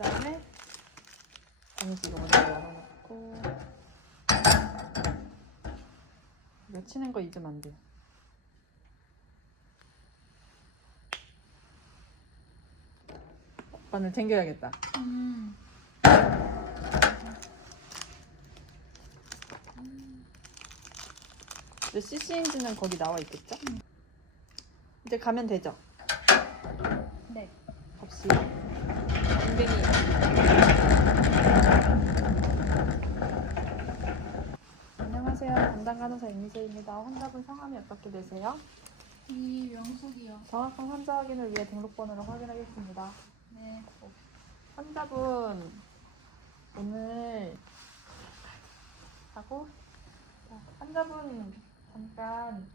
그다음에 이거 먼저 열어놓고 이거 치는 거 잊으면 안 돼. 바늘 챙겨야겠다. 음. 이제 CC인지는 거기 나와 있겠죠? 이제 가면 되죠? 네. 갑시다. 엉덩이. 안녕하세요. 담당 간호사 임미세입니다. 환자분 성함이 어떻게 되세요? 이명숙이요. 정확한 환자 확인을 위해 등록번호를 확인하겠습니다. 네. 환자분 오늘 하고 자, 환자분 잠깐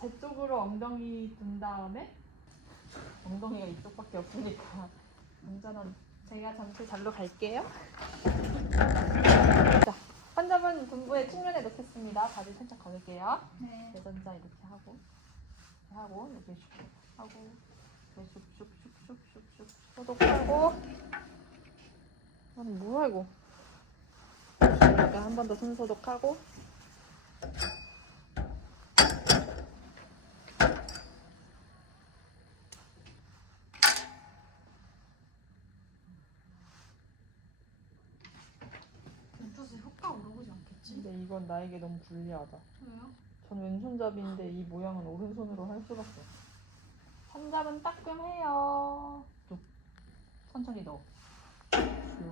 제 쪽으로 엉덩이 둔 다음에 엉덩이가 이쪽밖에 없으니까 운전은 제가 잠시 잘로 갈게요. 분부에 측면에 놓겠습니다. 다리 살짝 걸을게요. 네. 내전자 이렇게 하고 이렇게 하고 여기 슉 하고 이렇게 슉슉슉슉슉슉 소독하고 아니 뭐야 이거 이렇게 한번 더 손 소독하고 근데 이건 나에게 너무 불리하다 왜요? 전 왼손잡이인데 이 모양은 오른손으로 할 수밖에 없어 손잡은 따끔해요 쭉 천천히 넣어 쭉.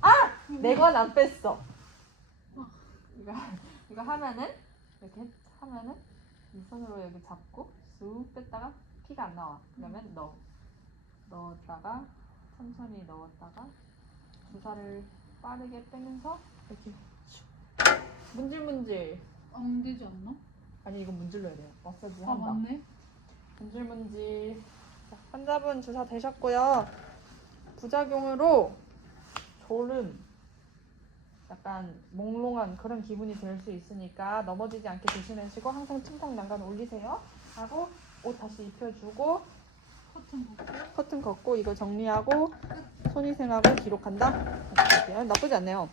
아! 내건 안 뺐어 이거, 이거 하면은 이렇게 하면은 이 손으로 여기 잡고 쑥 뺐다가 피가 안 나와 그러면 넣어 넣었다가 천천히 넣었다가 주사를 빠르게 빼면서 이렇게 슉. 문질문질 안 되지 않나? 아니 이건 문질러야 돼요 마사지 아 한다 맞네. 문질문질 자, 환자분 주사 되셨고요 부작용으로 졸음 약간 몽롱한 그런 기분이 들수 있으니까 넘어지지 않게 조심하시고 항상 침탕 난간 올리세요 하고 옷 다시 입혀주고 커튼 걷고. 커튼 걷고 이거 정리하고 손위생하고 기록한다. 나쁘지 않네요.